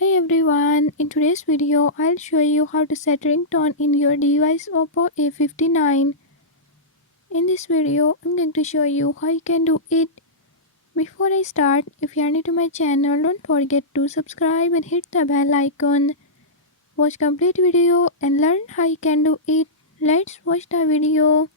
Hi everyone, in today's video I'll show you how to set ringtone in your device Oppo A59. In this video I'm going to show you how you can do it. Before I start, if you are new to my channel, don't forget to subscribe and hit the bell icon. Watch complete video and learn how you can do it. Let's watch the video.